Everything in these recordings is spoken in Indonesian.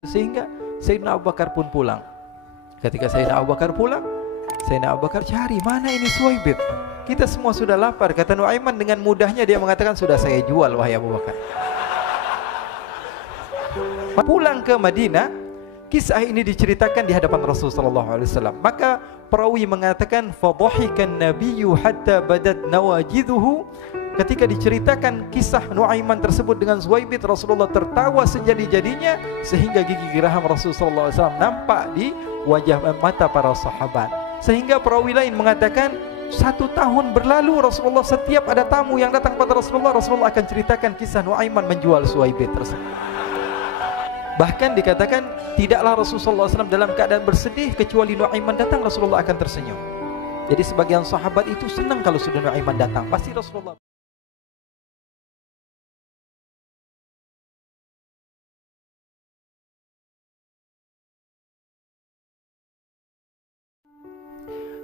Sehingga Sayyidina Abu Bakar pun pulang. Ketika Sayyidina Abu Bakar pulang, Sayyidina Abu Bakar cari, mana ini Suwaibit? Kita semua sudah lapar. Kata Nuaiman dengan mudahnya dia mengatakan, sudah saya jual wahai Abu Bakar. Pulang ke Madinah, kisah ini diceritakan di hadapan Rasulullah SAW. Maka perawi mengatakan, fadhahikan nabiyyu hatta badat nawajiduhu. Ketika diceritakan kisah Nuaiman tersebut dengan Suwaibit, Rasulullah tertawa sejadi-jadinya sehingga gigi geraham Rasulullah SAW nampak di wajah mata para sahabat. Sehingga perawi lain mengatakan, 1 tahun berlalu Rasulullah setiap ada tamu yang datang pada Rasulullah, Rasulullah akan ceritakan kisah Nuaiman menjual Suwaibit tersebut. Bahkan dikatakan tidaklah Rasulullah SAW dalam keadaan bersedih kecuali Nuaiman datang, Rasulullah akan tersenyum. Jadi sebagian sahabat itu senang kalau sudah Nuaiman datang, pasti Rasulullah.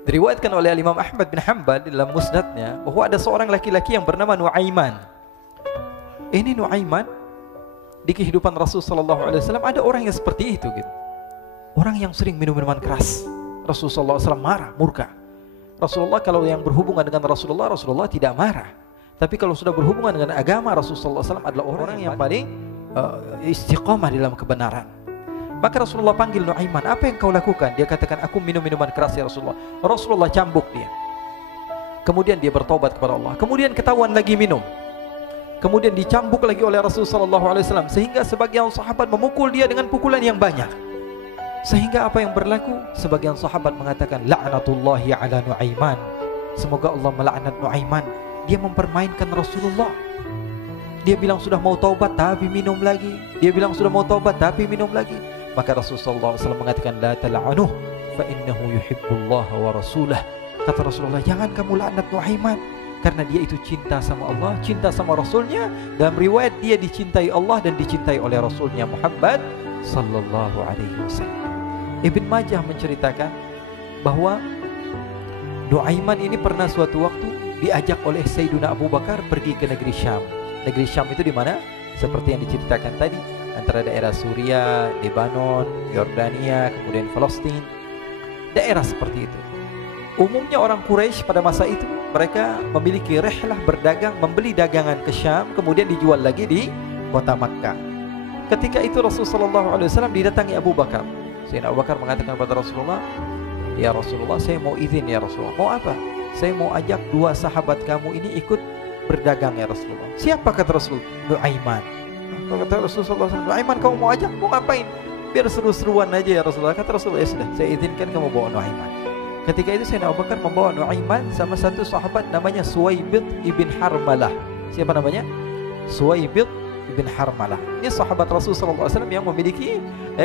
Diriwayatkan oleh Imam Ahmad bin Hanbal dalam musnadnya bahwa ada seorang laki-laki yang bernama Nuaiman. Ini Nuaiman di kehidupan Rasulullah SAW ada orang yang seperti itu gitu. Orang yang sering minum minuman keras. Rasulullah SAW marah, murka. Rasulullah kalau yang berhubungan dengan Rasulullah tidak marah. Tapi kalau sudah berhubungan dengan agama, Rasulullah SAW adalah orang yang paling istiqamah dalam kebenaran. Maka Rasulullah panggil Nuaiman, apa yang kau lakukan? Dia katakan, aku minum minuman keras ya Rasulullah. Rasulullah cambuk dia. Kemudian dia bertobat kepada Allah. Kemudian ketahuan lagi minum. Kemudian dicambuk lagi oleh Rasulullah SAW. Sehingga sebagian sahabat memukul dia dengan pukulan yang banyak. Sehingga apa yang berlaku? Sebagian sahabat mengatakan, la'natullahi ala Nuaiman. Semoga Allah melaknat Nuaiman. Dia mempermainkan Rasulullah. Dia bilang sudah mau taubat tapi minum lagi. Dia bilang sudah mau taubat tapi minum lagi. Maka Rasulullah SAW mengatakan, la tal'anuh fa innahu yuhibbullah wa rasulah. Kata Rasulullah, jangan kamu laknat Nuaiman, karena dia itu cinta sama Allah, cinta sama Rasulnya. Dalam riwayat dia dicintai Allah dan dicintai oleh Rasulnya Muhammad sallallahu alaihi wasallam. Ibn Majah menceritakan bahwa Nuaiman ini pernah suatu waktu diajak oleh Sayyidina Abu Bakar pergi ke negeri Syam. Negeri Syam itu di mana? Seperti yang diceritakan tadi, antara daerah Suriah, Lebanon, Yordania, kemudian Palestina. Daerah seperti itu. Umumnya orang Quraisy pada masa itu mereka memiliki rihlah berdagang, membeli dagangan ke Syam, kemudian dijual lagi di kota Makkah. Ketika itu Rasulullah SAW didatangi Abu Bakar. Sayyidina Abu Bakar mengatakan kepada Rasulullah, ya Rasulullah, saya mau izin ya Rasulullah. Mau apa? Saya mau ajak 2 sahabat kamu ini ikut berdagang ya Rasulullah. Siapa kata Rasul? Nuaiman. Kata Rasulullah, Nuaiman kamu mau ajak? Mau ngapain? Biar seru-seruan aja ya Rasulullah. Kata Rasulullah, ya sudah, saya izinkan kamu bawa Nuaiman. Ketika itu Sayyidina Abu Bakar membawa Nuaiman sama satu sahabat namanya Suwaibit ibn Harmalah. Siapa namanya? Suwaibit ibn Harmalah. Ini sahabat Rasulullah SAW yang memiliki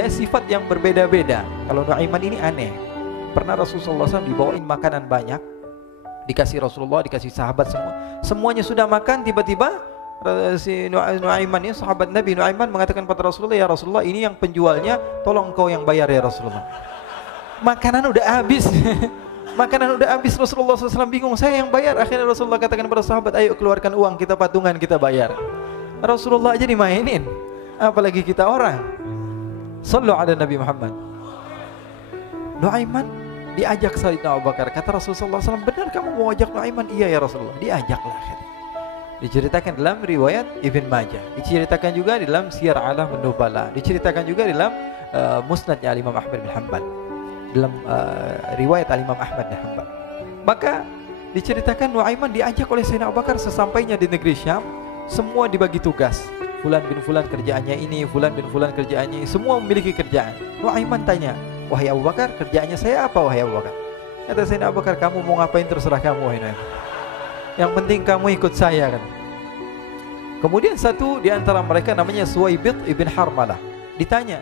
sifat yang berbeda-beda. Kalau Nuaiman ini aneh. Pernah Rasulullah SAW dibawain makanan banyak, dikasih Rasulullah, dikasih sahabat semua. Semuanya sudah makan, tiba-tiba si Nuaiman ini, sahabat Nabi Nuaiman mengatakan kepada Rasulullah, ya Rasulullah, ini yang penjualnya, tolong engkau yang bayar ya Rasulullah. Makanan udah habis. Makanan udah habis, Rasulullah SAW bingung, saya yang bayar. Akhirnya Rasulullah katakan kepada sahabat, ayo keluarkan uang, kita patungan, kita bayar. Rasulullah aja dimainin, apalagi kita orang. Sallu ala Nabi Muhammad. Nuaiman diajak Sayyidina Abu Bakar. Kata Rasulullah SAW, benar kamu mau ajak Nuaiman? Iya ya Rasulullah. Diajaklah akhirnya. Diceritakan dalam riwayat Ibn Majah, diceritakan juga dalam Siyar A'lam An-Nubala, diceritakan juga dalam musnadnya Imam Ahmad bin Hanbal, dalam riwayat Imam Ahmad bin Hanbal. Maka diceritakan Nuaiman diajak oleh Sayyidina Abu Bakar. Sesampainya di negeri Syam, semua dibagi tugas. Fulan bin Fulan kerjaannya ini, Fulan bin Fulan kerjaannya ini, semua memiliki kerjaan. Nuaiman tanya, wahai Abu Bakar, kerjaannya saya apa wahai Abu Bakar? Kata Sayyidina Abu Bakar, kamu mau ngapain terserah kamu wahai Nuaiman. Yang penting kamu ikut saya kan. Kemudian satu di antara mereka namanya Suwaibit ibn Harmalah. Ditanya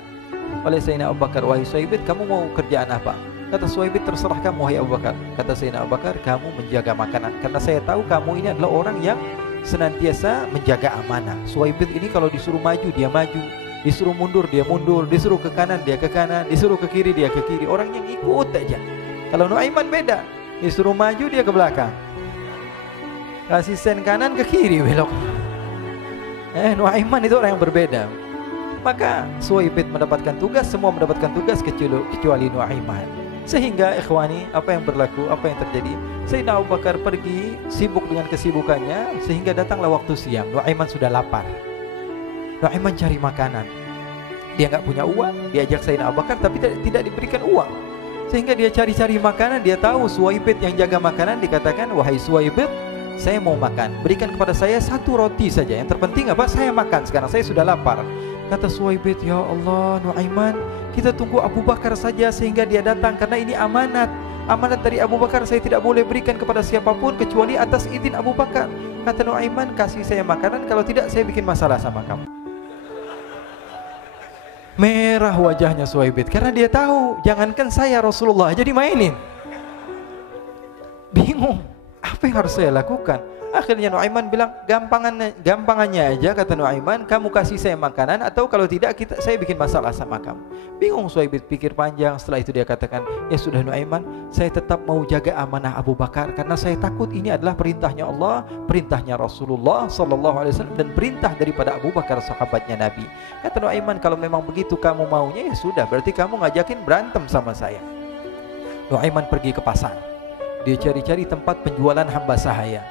oleh Sayyidina Abu Bakar, wahai Suwaibit, kamu mau kerjaan apa? Kata Suwaibit, terserah kamu wahai Abu Bakar. Kata Sayyidina Abu Bakar, kamu menjaga makanan, karena saya tahu kamu ini adalah orang yang senantiasa menjaga amanah. Suwaibit ini kalau disuruh maju dia maju, disuruh mundur dia mundur, disuruh ke kanan dia ke kanan, disuruh ke kiri dia ke kiri. Orang yang ikut aja. Kalau Nuaiman beda, disuruh maju dia ke belakang, kasih sen kanan ke kiri belok. Nuaiman itu orang yang berbeda. Maka Suwaibid mendapatkan tugas, semua mendapatkan tugas kecuali Nuaiman. Sehingga ikhwani, apa yang berlaku, apa yang terjadi? Sayyidina Abu Bakar pergi sibuk dengan kesibukannya, sehingga datanglah waktu siang. Nuaiman sudah lapar. Nuaiman cari makanan. Dia nggak punya uang, diajak Sayyidina Abu Bakar tapi tidak diberikan uang. Sehingga dia cari-cari makanan, dia tahu Suwaibid yang jaga makanan, dikatakan, "Wahai Suwaibid, saya mau makan, berikan kepada saya 1 roti saja. Yang terpenting apa? Saya makan sekarang, saya sudah lapar." Kata Suwaibid, "Ya Allah, Nuaiman, kita tunggu Abu Bakar saja sehingga dia datang, karena ini amanat. Amanat dari Abu Bakar, saya tidak boleh berikan kepada siapapun kecuali atas izin Abu Bakar." Kata Nuaiman, "Kasih saya makanan, kalau tidak saya bikin masalah sama kamu." Merah wajahnya Suwaibid karena dia tahu, jangankan saya, Rasulullah jadi mainin. Bingung, apa yang harus saya lakukan? Akhirnya Nuaiman bilang, gampangannya aja, kata Nuaiman, kamu kasih saya makanan, atau kalau tidak saya bikin masalah sama kamu. Bingung Suwaibid, pikir panjang. Setelah itu dia katakan, "Ya sudah Nuaiman, saya tetap mau jaga amanah Abu Bakar, karena saya takut ini adalah perintahnya Allah, perintahnya Rasulullah SAW, dan perintah daripada Abu Bakar, sahabatnya Nabi." Kata Nuaiman, "Kalau memang begitu kamu maunya, ya sudah, berarti kamu ngajakin berantem sama saya." Nuaiman pergi ke pasar. Dia cari-cari tempat penjualan hamba sahaya.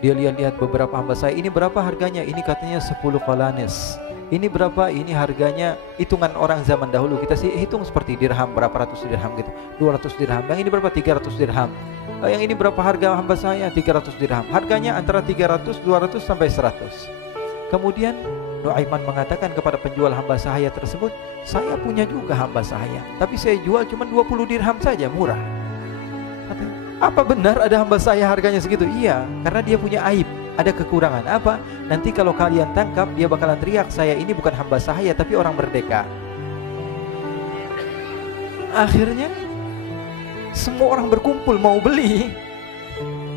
Dia lihat-lihat beberapa hamba sahaya. Ini berapa harganya? Ini katanya 10 qalanis. Ini berapa? Ini harganya hitungan orang zaman dahulu. Kita sih hitung seperti dirham, berapa ratus dirham gitu. 200 dirham. Yang ini berapa? 300 dirham. Yang ini berapa harga hamba sahaya? 300 dirham. Harganya antara 300, 200 sampai 100. Kemudian Nuaiman mengatakan kepada penjual hamba sahaya tersebut, "Saya punya juga hamba sahaya, tapi saya jual cuma 20 dirham saja, murah." Katanya, "Apa benar ada hamba saya harganya segitu?" "Iya, karena dia punya aib, ada kekurangan." "Apa?" "Nanti kalau kalian tangkap, dia bakalan teriak, saya ini bukan hamba sahaya tapi orang merdeka." Akhirnya semua orang berkumpul mau beli.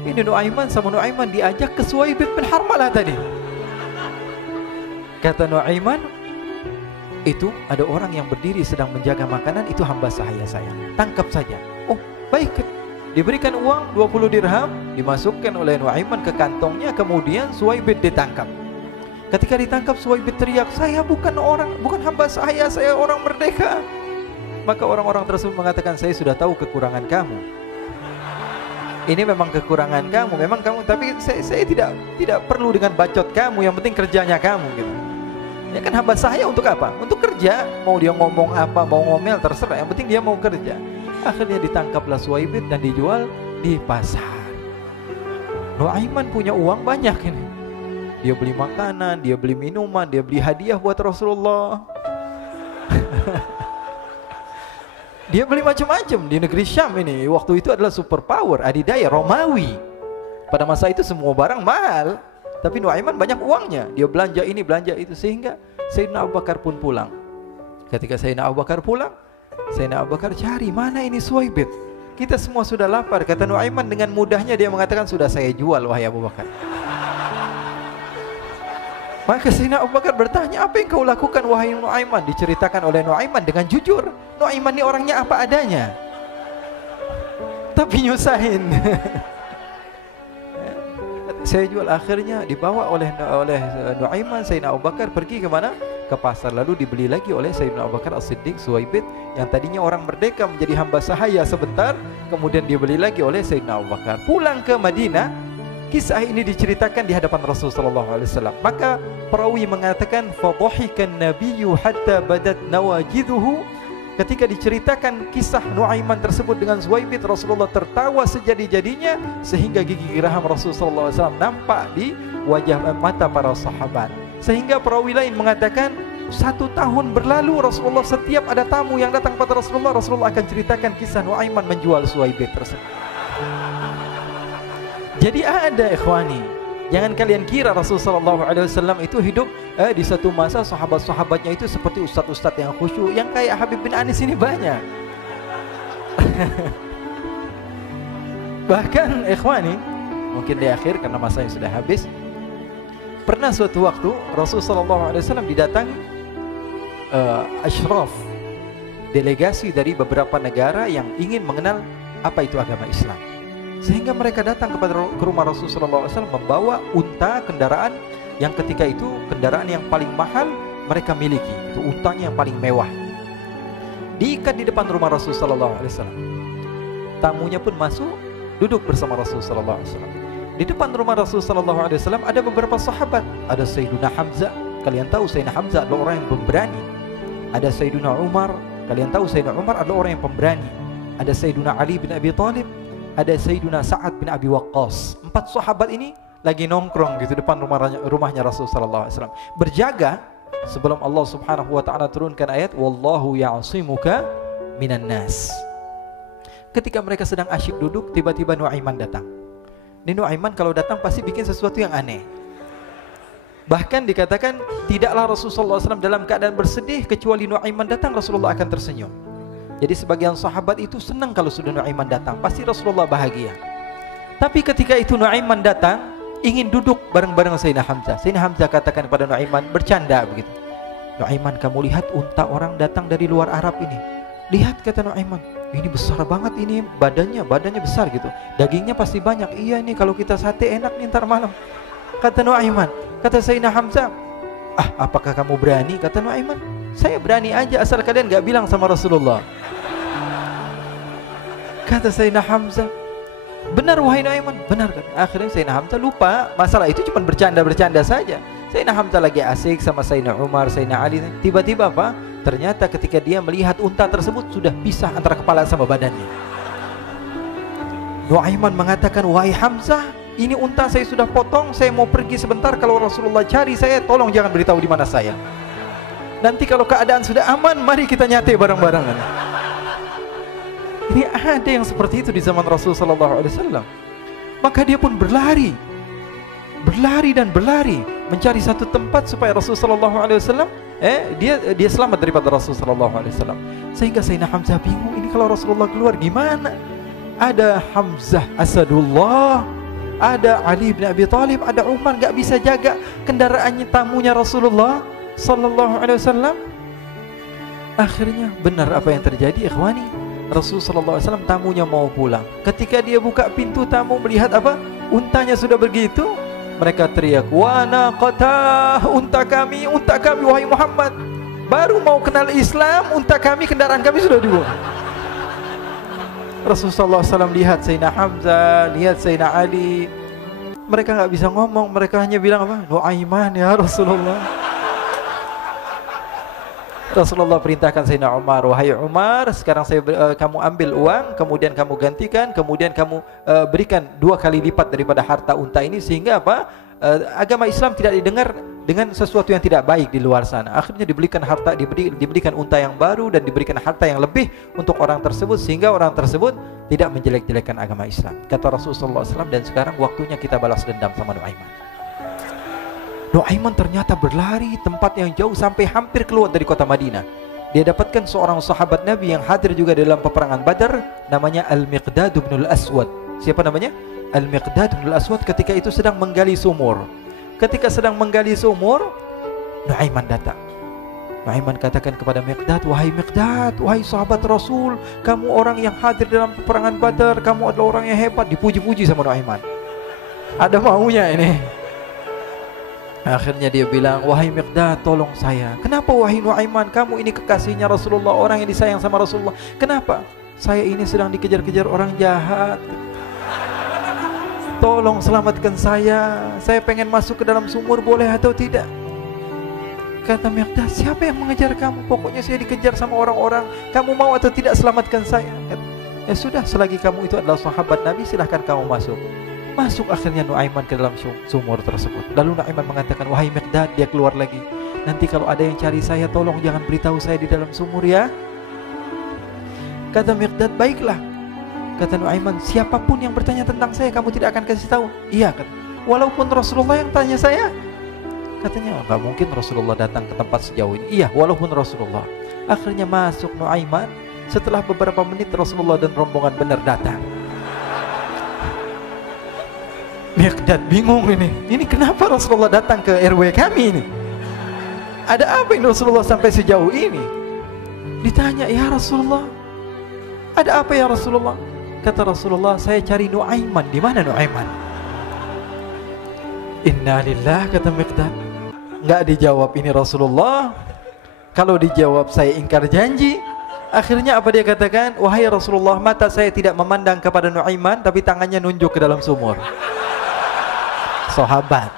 Ini Nuaiman sama Nuaiman diajak ke Suwaibid bin Harmalah tadi. Kata Nuaiman, "Itu ada orang yang berdiri sedang menjaga makanan, itu hamba sahaya saya, tangkap saja." "Oh baik." Diberikan uang 20 dirham, dimasukkan oleh Nuaiman ke kantongnya, kemudian Suwaibid ditangkap. Ketika ditangkap, Suwaibid teriak, "Saya bukan hamba saya orang merdeka." Maka orang-orang tersebut mengatakan, "Saya sudah tahu kekurangan kamu. Ini memang kekurangan kamu, memang kamu, tapi saya tidak perlu dengan bacot kamu, yang penting kerjanya kamu gitu. Ya kan hamba saya untuk apa? Untuk kerja, mau dia ngomong apa, mau ngomel terserah, yang penting dia mau kerja." Akhirnya ditangkaplah Suwaibid dan dijual di pasar. Nuaiman punya uang banyak ini. Dia beli makanan, dia beli minuman, dia beli hadiah buat Rasulullah. Dia beli macam-macam di negeri Syam ini. Waktu itu adalah superpower, adidaya Romawi. Pada masa itu semua barang mahal, tapi Nuaiman banyak uangnya. Dia belanja ini, belanja itu, sehingga Sayyidina Abu Bakar pun pulang. Ketika Sayyidina Abu Bakar pulang, Sayyidina Abu Bakar cari, "Mana ini Suwaibid? Kita semua sudah lapar." Kata Nuaiman dengan mudahnya dia mengatakan, "Sudah saya jual wahai Abu Bakar." Maka Sayyidina Abu Bakar bertanya, "Apa yang kau lakukan wahai Nuaiman?" Diceritakan oleh Nuaiman dengan jujur. Nuaiman ini orangnya apa adanya, tapi nyusahin. Saya jual. Akhirnya dibawa oleh Nuaiman, Sayyidina Abu Bakar pergi kemana? Ke pasar. Lalu dibeli lagi oleh Sayyidina Abu Bakar As-Siddiq, Suwaibid yang tadinya orang merdeka menjadi hamba sahaya sebentar, kemudian dibeli lagi oleh Sayyidina Abu Bakar. Pulang ke Madinah, kisah ini diceritakan di hadapan Rasulullah SAW. Maka perawi mengatakan, "Fadhahikan nabiyyu hatta badat nawajiduhu." Ketika diceritakan kisah Nuaiman tersebut dengan Suwaibid, Rasulullah tertawa sejadi-jadinya sehingga gigi geraham Rasulullah SAW nampak di wajah mata para sahabat. Sehingga perawi lain mengatakan 1 tahun berlalu Rasulullah, setiap ada tamu yang datang pada Rasulullah akan ceritakan kisah Nuaiman menjual Suwaibid tersebut. Jadi ada ikhwani, jangan kalian kira Rasulullah SAW itu hidup di satu masa sahabat-sahabatnya itu seperti ustadz-ustadz yang khusyuk, yang kayak Habib bin Anis ini banyak. Bahkan ikhwani, mungkin di akhir karena masanya sudah habis, pernah suatu waktu Rasulullah SAW didatangi asyraf, delegasi dari beberapa negara yang ingin mengenal apa itu agama Islam. Sehingga mereka datang ke rumah Rasulullah SAW membawa unta, kendaraan yang ketika itu kendaraan yang paling mahal mereka miliki. Itu untanya yang paling mewah. Diikat di depan rumah Rasul sallallahu alaihi wasallam. Tamunya pun masuk, duduk bersama Rasul sallallahu alaihi wasallam. Di depan rumah Rasul sallallahu alaihi wasallam ada beberapa sahabat. Ada Sayyiduna Hamzah. Kalian tahu Sayyidina Hamzah adalah orang yang pemberani. Ada Sayyiduna Umar. Kalian tahu Sayyidina Umar adalah orang yang pemberani. Ada Sayyiduna Ali bin Abi Thalib. Ada Sayyiduna Sa'ad bin Abi Waqqas. 4 sahabat ini lagi nongkrong gitu depan rumahnya Rasul sallallahu alaihi wasallam, berjaga sebelum Allah Subhanahu wa taala turunkan ayat wallahu ya'simuka minan nas. Ketika mereka sedang asyik duduk, tiba-tiba Nuaiman datang. Ini Nuaiman kalau datang pasti bikin sesuatu yang aneh. Bahkan dikatakan tidaklah Rasulullah SAW dalam keadaan bersedih, kecuali Nuaiman datang Rasulullah akan tersenyum. Jadi sebagian sahabat itu senang kalau sudah Nuaiman datang, pasti Rasulullah bahagia. Tapi ketika itu Nuaiman datang, ingin duduk bareng-bareng Sayyidina Hamzah. Sayyidina Hamzah katakan kepada Nuaiman, bercanda begitu. Nuaiman, kamu lihat unta orang datang dari luar Arab ini. Lihat, kata Nuaiman, ini besar banget ini, badannya besar gitu. Dagingnya pasti banyak. Iya, ini kalau kita sate enak nih ntar malam. Kata Nuaiman. Kata Sayyidina Hamzah, apakah kamu berani? Kata Nuaiman, saya berani aja asal kalian gak bilang sama Rasulullah. Kata Sayyidina Hamzah, benar wahai Nuaiman, benar kan? Akhirnya Sayyidina Hamzah lupa masalah itu, cuma bercanda-bercanda saja. Sayyidina Hamzah lagi asik sama Sayyidina Umar, Sayyidina Ali. Tiba-tiba apa? Ternyata ketika dia melihat unta tersebut sudah pisah antara kepala sama badannya. Nuaiman mengatakan, wahai Hamzah, ini unta saya sudah potong, saya mau pergi sebentar. Kalau Rasulullah cari saya, tolong jangan beritahu di mana saya. Nanti kalau keadaan sudah aman, mari kita nyate bareng-barengan. Ini ada yang seperti itu di zaman Rasul sallallahu alaihi wasallam. Maka dia pun berlari dan berlari mencari satu tempat supaya Rasul sallallahu alaihi wasallam dia selamat daripada Rasul sallallahu alaihi wasallam. Sehingga Sayyidina Hamzah bingung, ini kalau Rasulullah keluar gimana? Ada Hamzah Asadullah, ada Ali bin Abi Thalib, ada Umar, gak bisa jaga kendaraannya tamunya Rasulullah sallallahu alaihi wasallam. Akhirnya benar apa yang terjadi, ikhwani. Rasul sallallahu alaihi wasallam tamunya mau pulang. Ketika dia buka pintu tamu melihat apa? Untanya sudah begitu. Mereka teriak, "Wa naqata, unta kami wahai Muhammad. Baru mau kenal Islam, unta kami, kendaraan kami sudah dibuang." Rasulullah SAW lihat Sayyidina Hamzah, lihat Sayyidina Ali. Mereka nggak bisa ngomong, mereka hanya bilang apa? Nuaiman ya Rasulullah. Rasulullah perintahkan Sayyidina Umar, wahai Umar, sekarang kamu ambil uang, kemudian kamu gantikan, kemudian kamu berikan 2 kali lipat daripada harta unta ini, sehingga apa? Agama Islam tidak didengar dengan sesuatu yang tidak baik di luar sana. Akhirnya diberikan harta, diberikan unta yang baru dan diberikan harta yang lebih untuk orang tersebut, sehingga orang tersebut tidak menjelek-jelekan agama Islam. Kata Rasulullah SAW, dan sekarang waktunya kita balas dendam sama Nuaiman. Nuaiman ternyata berlari tempat yang jauh sampai hampir keluar dari kota Madinah. Dia dapatkan seorang sahabat Nabi yang hadir juga dalam peperangan Badar, namanya Al-Miqdad bin Al-Aswad. Siapa namanya? Al-Miqdad bin Al-Aswad ketika itu sedang menggali sumur. Ketika sedang menggali sumur, Nuaiman datang. Nuaiman katakan kepada Miqdad, wahai Miqdad, wahai sahabat Rasul, kamu orang yang hadir dalam peperangan Badar, kamu adalah orang yang hebat. Dipuji-puji sama Nuaiman. Ada maunya ini. Akhirnya dia bilang, wahai Miqdad, tolong saya. Kenapa wahai Nuaiman? Kamu ini kekasihnya Rasulullah, orang yang disayang sama Rasulullah. Kenapa? Saya ini sedang dikejar-kejar orang jahat. Tolong selamatkan saya. Saya pengen masuk ke dalam sumur, boleh atau tidak? Kata Miqdad, siapa yang mengejar kamu? Pokoknya saya dikejar sama orang-orang. Kamu mau atau tidak selamatkan saya? Ya sudah, selagi kamu itu adalah sahabat Nabi, silahkan kamu masuk. Masuk akhirnya Nuaiman ke dalam sumur tersebut. Lalu Nuaiman mengatakan, wahai Miqdad, dia keluar lagi. Nanti kalau ada yang cari saya, tolong jangan beritahu saya di dalam sumur ya. Kata Miqdad, baiklah. Kata Nuaiman, siapapun yang bertanya tentang saya, kamu tidak akan kasih tahu. Iya, kata. Walaupun Rasulullah yang tanya saya. Katanya, enggak mungkin Rasulullah datang ke tempat sejauh ini. Iya, walaupun Rasulullah. Akhirnya masuk Nuaiman. Setelah beberapa menit Rasulullah dan rombongan benar datang. Miqdad bingung ini. Ini kenapa Rasulullah datang ke RW kami ini? Ada apa ini Rasulullah sampai sejauh ini? Ditanya, ya Rasulullah, ada apa ya Rasulullah? Kata Rasulullah, saya cari Nuaiman. Di mana Nuaiman? Innalillah, kata Miqdad. Nggak dijawab ini Rasulullah. Kalau dijawab saya ingkar janji. Akhirnya apa dia katakan? Wahai Rasulullah, mata saya tidak memandang kepada Nuaiman, tapi tangannya nunjuk ke dalam sumur. Sahabat.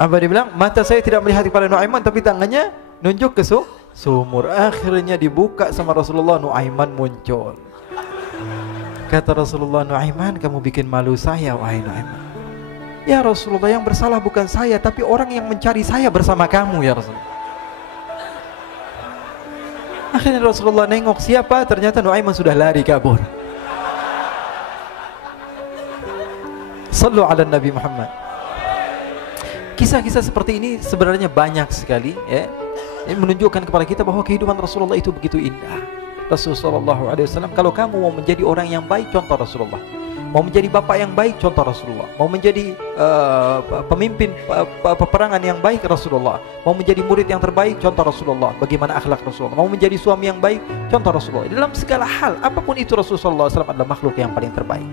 Apa dia bilang? Mata saya tidak melihat kepada Nuaiman, tapi tangannya nunjuk ke sumur. Akhirnya dibuka sama Rasulullah, Nuaiman muncul. Kata Rasulullah, Nuaiman, kamu bikin malu saya, wahai Nuaiman. Ya Rasulullah, yang bersalah bukan saya, tapi orang yang mencari saya bersama kamu, ya Rasulullah. Akhirnya Rasulullah nengok, siapa? Ternyata Nuaiman sudah lari kabur. Sallu ala Nabi Muhammad. Kisah-kisah seperti ini sebenarnya banyak sekali, ya. Ini menunjukkan kepada kita bahwa kehidupan Rasulullah itu begitu indah. Rasulullah SAW, kalau kamu mau menjadi orang yang baik, contoh Rasulullah. Mau menjadi bapak yang baik, contoh Rasulullah. Mau menjadi pemimpin peperangan yang baik, Rasulullah. Mau menjadi murid yang terbaik, contoh Rasulullah. Bagaimana akhlak Rasulullah. Mau menjadi suami yang baik, contoh Rasulullah. Dalam segala hal, apapun itu Rasulullah SAW adalah makhluk yang paling terbaik.